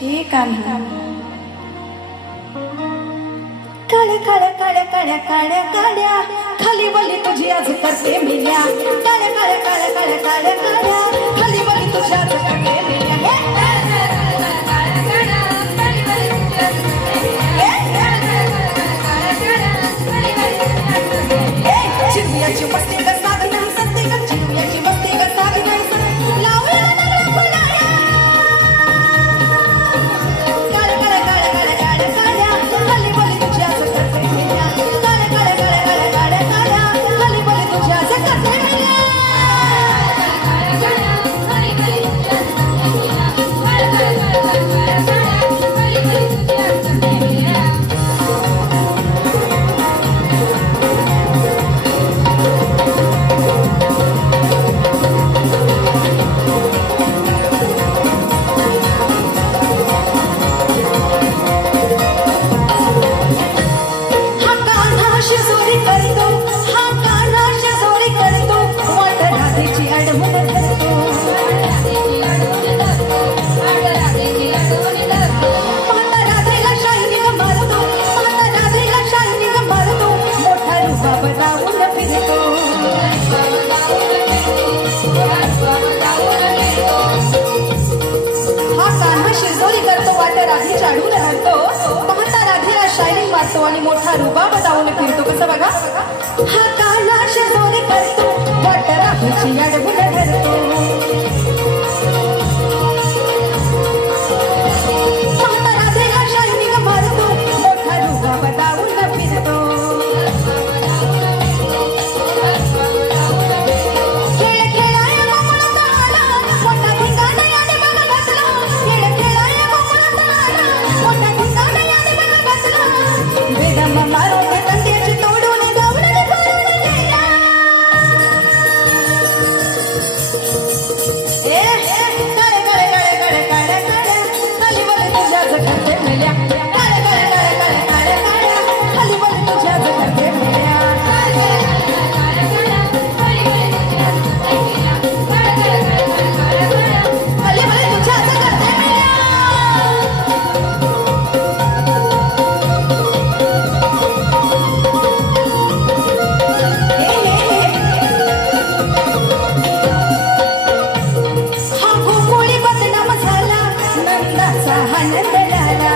हे कान्हा काळ्या काळ्या काळ्या काळ्या काळ्या काळ्या खाली वली तुझी आज करते मिल्या काळ्या काळ्या काळ्या काळ्या काळ्या काळ्या खाली वली तुझी आज करते मिल्या चिरमियाची मस्ती ग सागना सत्ती ग चिरमियाची मस्ती ग सागना लावूया नगरा फुलाया काळ्या काळ्या काळ्या काळ्या काळ्या काळ्या खाली वली तुझी आज करते मिल्या काळ्या काळ्या काळ्या काळ्या काळ्या काळ्या खाली वली तुझी आज करते मिल्या आणि मोठा रुबाब जाऊन फिरतो कसं बघा हा काला शेजोरी करतो वाट राहीची अडवून धरतो पाहता राधेला शायनिंग मारतो मोठा रुबाब जाऊन फिरतो खेळ खेळाया मोकळा आला मोठा धिंगाणा याने बघा बसला खेळ खेळाया मोकळा आला मोठा धिंगाणा याने बघा बसला वेदम्मा मारो ते तंद्याची तोडून गवळण करून गेला काळे काळे काळे काळे काळे काळे खाली वली तुझ्या जगते मिल्या काळे काळे काळे काळे काळे काळे खाली वली तुझ्या जगते मिल्या खाली वली तुझ्या जगते मिल्या हा गोकुळी बदनाम झाला नंदाचा आनंद झाला